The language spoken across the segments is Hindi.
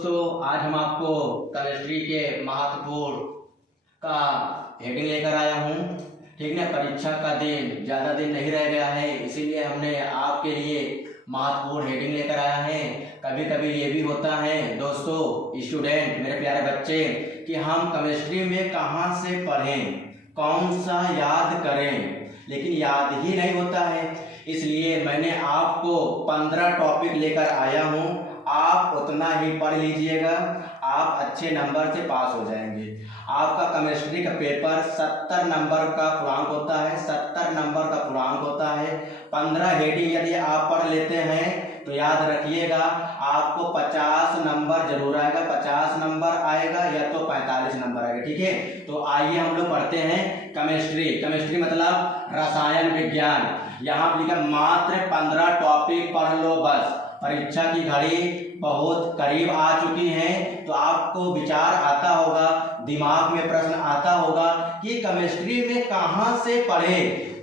दोस्तों आज हम आपको केमिस्ट्री के महत्वपूर्ण का हेडिंग लेकर आया हूँ। ठीक ना, परीक्षा का दिन ज़्यादा दिन नहीं रह गया है, इसीलिए हमने आपके लिए महत्वपूर्ण हेडिंग लेकर आया है। कभी कभी ये भी होता है दोस्तों, स्टूडेंट मेरे प्यारे बच्चे, कि हम केमिस्ट्री में कहाँ से पढ़ें, कौन सा याद करें, लेकिन याद ही नहीं होता है। इसलिए मैंने आपको 15 टॉपिक लेकर आया हूँ। आप उतना ही पढ़ लीजिएगा, आप अच्छे नंबर से पास हो जाएंगे। आपका केमिस्ट्री का पेपर 70 नंबर का पूर्णांक होता है, 70 नंबर का पूर्णांक होता है। 15 हेडिंग यदि आप पढ़ लेते हैं तो याद रखिएगा आपको 50 नंबर जरूर आएगा, 50 नंबर आएगा या तो 45 नंबर आएगा। ठीक है, तो आइए हम लोग पढ़ते हैं केमिस्ट्री। केमिस्ट्री मतलब रसायन विज्ञान। यहाँ लिखा मात्र 15 टॉपिक पढ़ लो बस। परीक्षा की घड़ी बहुत करीब आ चुकी है, तो आपको विचार आता होगा, दिमाग में प्रश्न आता होगा कि केमिस्ट्री में कहाँ से पढ़े।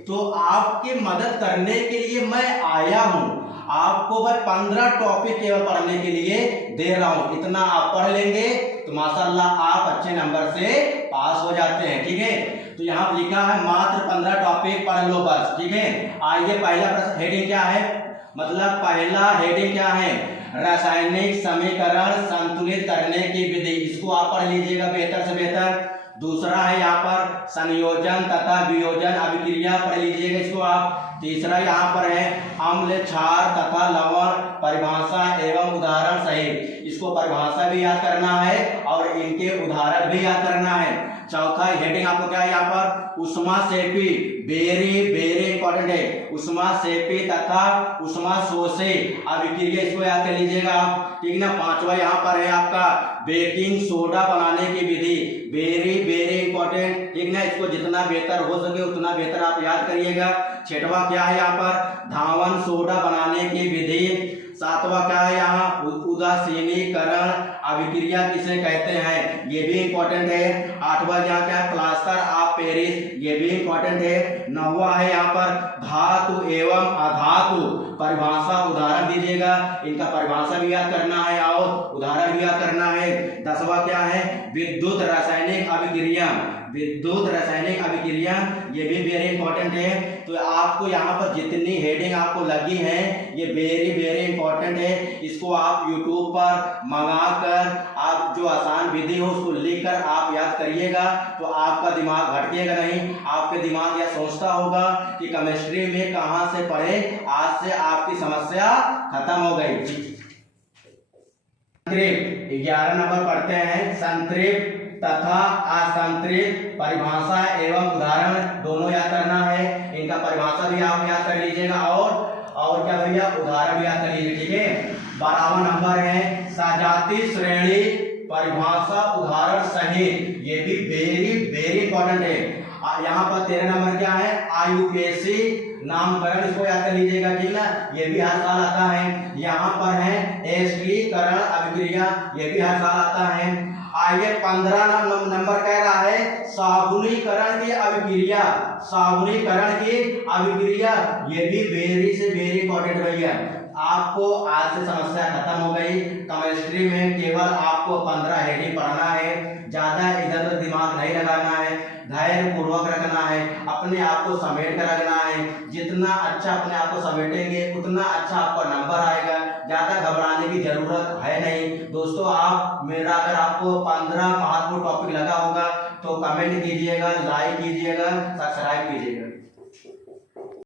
तो आपके मदद करने के लिए मैं आया हूँ। आपको बस 15 टॉपिक केवल पढ़ने के लिए दे रहा हूँ। इतना आप पढ़ लेंगे तो माशाल्लाह आप अच्छे नंबर से पास हो जाते हैं। ठीक है, तो यहाँ लिखा है मात्र 15 टॉपिक पढ़ लो बस। ठीक है, आइए पहला प्रश्न हेडिंग क्या है, मतलब पहला हेडिंग क्या है, रासायनिक समीकरण संतुलित करने की विधि। इसको आप पढ़ लीजिएगा बेहतर से बेहतर। दूसरा है यहाँ पर संयोजन तथा वियोजन अभिक्रिया, पढ़ लीजिएगा इसको आप। तीसरा यहाँ पर है अम्ल क्षार तथा लवण परिभाषा एवं उदाहरण सहित। इसको परिभाषा भी याद करना है और इनके उदाहरण भी याद करना है। चौथा हेडिंग आपको क्या है यहाँ पर, ऊष्माक्षेपी, वेरी वेरी इंपॉर्टेंट है, ऊष्माक्षेपी तथा ऊष्माशोषी अभिक्रिया, इसको याद कर लीजिएगा आप। ठीक ना। पांचवा यहाँ पर है आपका बेकिंग सोडा बनाने की विधि, वेरी वेरी इंपॉर्टेंट। ठीक ना, इसको जितना बेहतर हो सके उतना बेहतर आप याद करिएगा। छठवा क्या है यहाँ पर, धावन सोडा बनाने की विधि। सातवां क्या है यहाँ, उदासीनीकरण अभिक्रिया किसे कहते हैं, ये भी इंपॉर्टेंट है। आठवां यहाँ क्या है, प्लास्टर ऑफ पेरिस, ये भी इंपॉर्टेंट है। नौवां है यहाँ पर धातु एवं अधातु परिभाषा, उदाहरण दीजिएगा, इनका परिभाषा भी याद करना है और उदाहरण भी याद करना है। 10वां क्या है, विद्युत रासायनिक अभिक्रिया, विद्युत रासायनिक अभिक्रिया, ये भी वेरी इंपॉर्टेंट है। तो आपको यहाँ पर जितनी हेडिंग आपको लगी है ये वेरी वेरी इंपॉर्टेंट है। इसको आप YouTube पर मंगाकर आप जो आसान विधि हो उसको लिखकर आप याद करिएगा, तो आपका दिमाग भटकेगा नहीं। आपके दिमाग यह सोचता होगा कि केमिस्ट्री में कहाँ से पढ़े, आज से आपकी समस्या खत्म हो गई। संतृप्त 11 नंबर पढ़ते हैं, संतृप्त तथा असंतृप्त परिभाषा एवं उदाहरण दोनों याद करना है। इनका परिभाषा भी आप याद कर लीजिएगा और क्या भैया, उदाहरण भी याद कर लीजिए। ठीक है, 12वां नंबर है सजातीय श्रेणी परिभाषा उदाहरण सहित, ये भी वेरी वेरी इंपॉर्टेंट है। यहाँ पर 13 नंबर क्या है, आयुकेसी नामकरण, इसको याद कर लीजिएगा। ठीक ना, ये भी हर साल आता है। यहाँ पर है एस्टीकरण अभिक्रिया, ये भी हर साल आता है। आगे 15 नंबर कह रहा है साबुनीकरण की अभिक्रिया, साबुनीकरण की अभिक्रिया, ये भी वेरी से वेरी इंपॉर्टेंट भैया। आपको आज से समस्या खत्म हो गई। केमिस्ट्री में केवल आपको 15 हेडिंग पढ़ना है, ज्यादा इधर उधर दिमाग नहीं लगाना है, धैर्य पूर्वक रखना है, अपने आप को समेट कर रखना है। जितना अच्छा अपने आप को समेटेंगे उतना अच्छा आपका नंबर आएगा, ज्यादा घबराने की जरूरत है नहीं। दोस्तों आप मेरा अगर आपको 15 महत्वपूर्ण टॉपिक लगा होगा तो कमेंट कीजिएगा, लाइक कीजिएगा, सब्सक्राइब कीजिएगा।